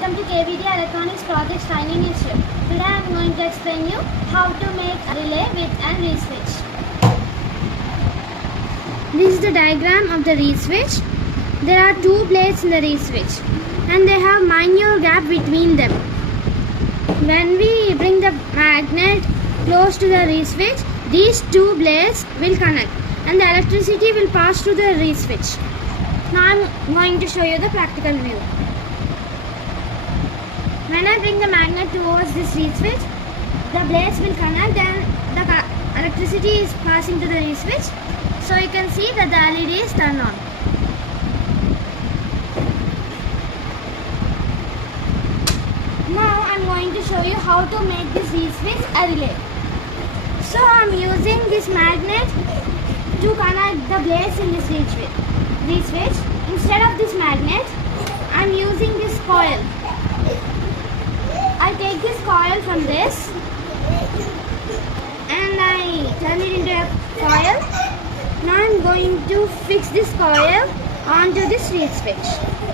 welcome to KVD Electronics Project Training Institute. Today I am going to explain you how to make a relay with a reed switch. This is the diagram of the reed switch. There are two blades in the reed switch and they have minute gap between them. When we bring the magnet close to the reed switch, these two blades will connect and the electricity will pass through the reed switch. Now I am going to show you the practical view. When I bring the magnet towards this reed switch, the blades will connect and the electricity is passing to the reed switch. So you can see that the LED is turned on. Now I am going to show you how to make this reed switch a relay. So I am using this magnet to connect the blades in this reed switch. Instead of this magnet, I am using this coil. I take this coil from this and I turn it into a coil. Now I am going to fix this coil onto this reed switch.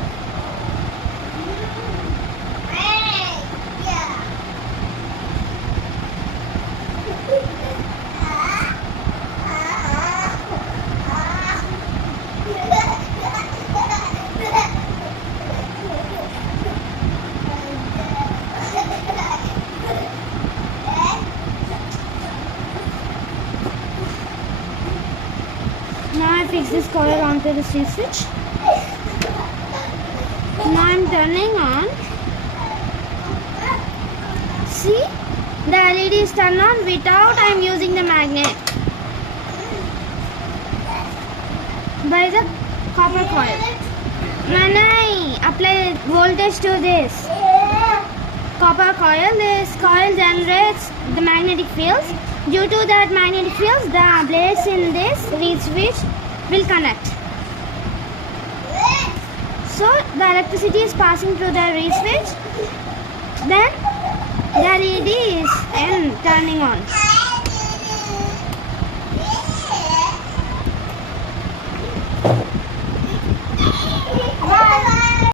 Now I fix this coil onto the reed switch. Now I am turning on. See, the LED is turned on without I am using the magnet by the copper coil. When I apply voltage to this copper coil, this coil generates the magnetic fields. Due to that magnetic fields, the blades in this reed switch will connect. So the electricity is passing through the reed switch. Then the LED is turning on.